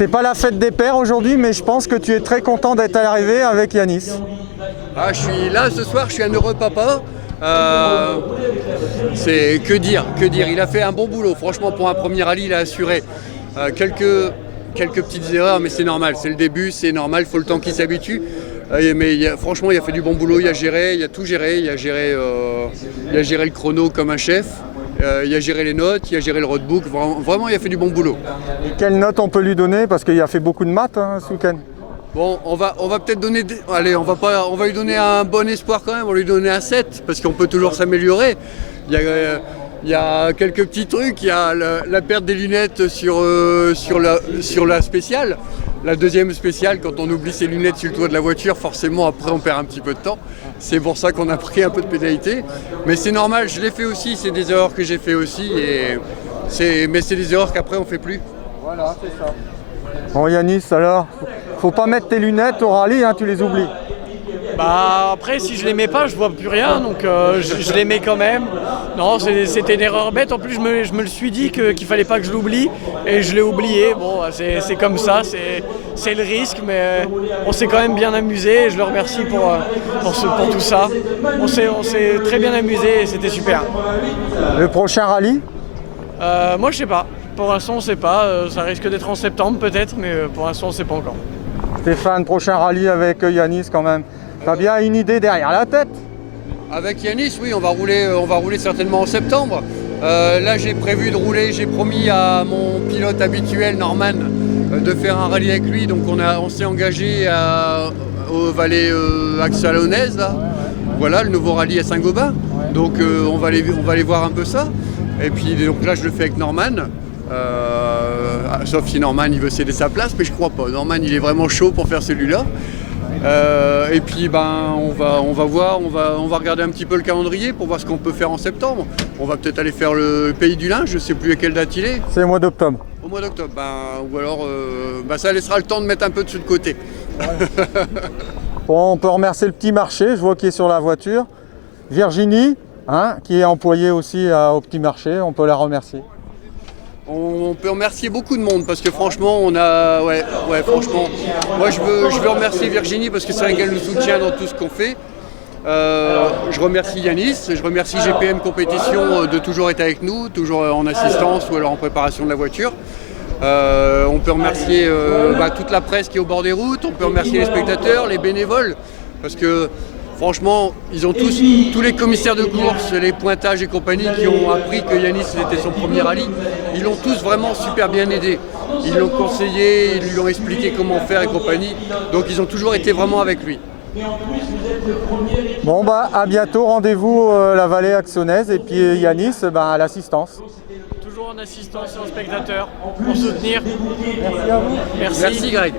C'est pas la fête des pères aujourd'hui, mais je pense que tu es très content d'être arrivé avec Yanis. Ah, je suis là ce soir, je suis un heureux papa. C'est que dire. Il a fait un bon boulot. Franchement, pour un premier rallye, il a assuré quelques petites erreurs, mais c'est normal. C'est le début, c'est normal. Il faut le temps qu'il s'habitue. Mais franchement, il a fait du bon boulot. Il a tout géré. Il a géré le chrono comme un chef. Il a géré les notes, il a géré le roadbook. Vraiment, il a fait du bon boulot. Et quelle note on peut lui donner? Parce qu'il a fait beaucoup de maths ce week-end. Bon, on va peut-être donner... Allez, on va lui donner un bon espoir quand même, on va lui donner un 7, parce qu'on peut toujours s'améliorer. Il y a quelques petits trucs, il y a la perte des lunettes sur la spéciale. La deuxième spéciale, quand on oublie ses lunettes sur le toit de la voiture, forcément après on perd un petit peu de temps. C'est pour ça qu'on a pris un peu de pénalité. Mais c'est normal, je l'ai fait aussi, c'est des erreurs que j'ai fait aussi. Mais c'est des erreurs qu'après on fait plus. Voilà, c'est ça. Bon Yanis, alors, faut pas mettre tes lunettes au rallye, tu les oublies. Bah après, si je les mets pas, je vois plus rien, donc je les mets quand même. Non, c'était une erreur bête. En plus, je me le suis dit qu'il fallait pas que je l'oublie, et je l'ai oublié. Bon, c'est comme ça, c'est le risque, mais on s'est quand même bien amusé. Et je le remercie pour tout ça. On s'est très bien amusé et c'était super. Le prochain rallye? Moi, je sais pas. Pour l'instant, on sait pas. Ça risque d'être en septembre peut-être, mais pour l'instant, on sait pas encore. Stéphane, prochain rallye avec Yanis quand même. T'as bien une idée derrière la tête? Avec Yanis, oui, on va rouler certainement en septembre. Là, j'ai prévu de rouler, j'ai promis à mon pilote habituel, Norman, de faire un rallye avec lui. Donc on s'est engagé au Valais Axalonnaise, là. Voilà, le nouveau rallye à Saint-Gobain. Donc on va aller voir un peu ça. Et puis donc là, je le fais avec Norman. Sauf si Norman il veut céder sa place, mais je crois pas. Norman il est vraiment chaud pour faire celui-là. Et puis on va voir, on va regarder un petit peu le calendrier pour voir ce qu'on peut faire en septembre. On va peut-être aller faire le Pays du Linge, je sais plus à quelle date il est. C'est au mois d'octobre. Au mois d'octobre, ou alors ça laissera le temps de mettre un peu dessus de côté. Bon, on peut remercier le petit marché, je vois qu'il est sur la voiture. Virginie, qui est employée aussi au petit marché, on peut la remercier. On peut remercier beaucoup de monde parce que franchement, franchement, moi je veux remercier Virginie parce que c'est vrai qu'elle nous soutient dans tout ce qu'on fait. Je remercie Yanis, je remercie GPM Compétition de toujours être avec nous, toujours en assistance ou alors en préparation de la voiture. On peut remercier toute la presse qui est au bord des routes, on peut remercier les spectateurs, les bénévoles, parce que franchement, ils ont tous les commissaires de course, les pointages et compagnie qui ont appris que Yanis c'était son premier rallye, ils l'ont tous vraiment super bien aidé. Ils l'ont conseillé, ils lui ont expliqué comment faire et compagnie, donc ils ont toujours été vraiment avec lui. Bon à bientôt, rendez-vous la Vallée Axonnaise et puis Yanis à l'assistance. Toujours en assistance et en spectateur pour soutenir. Merci à vous. Merci. Merci Greg.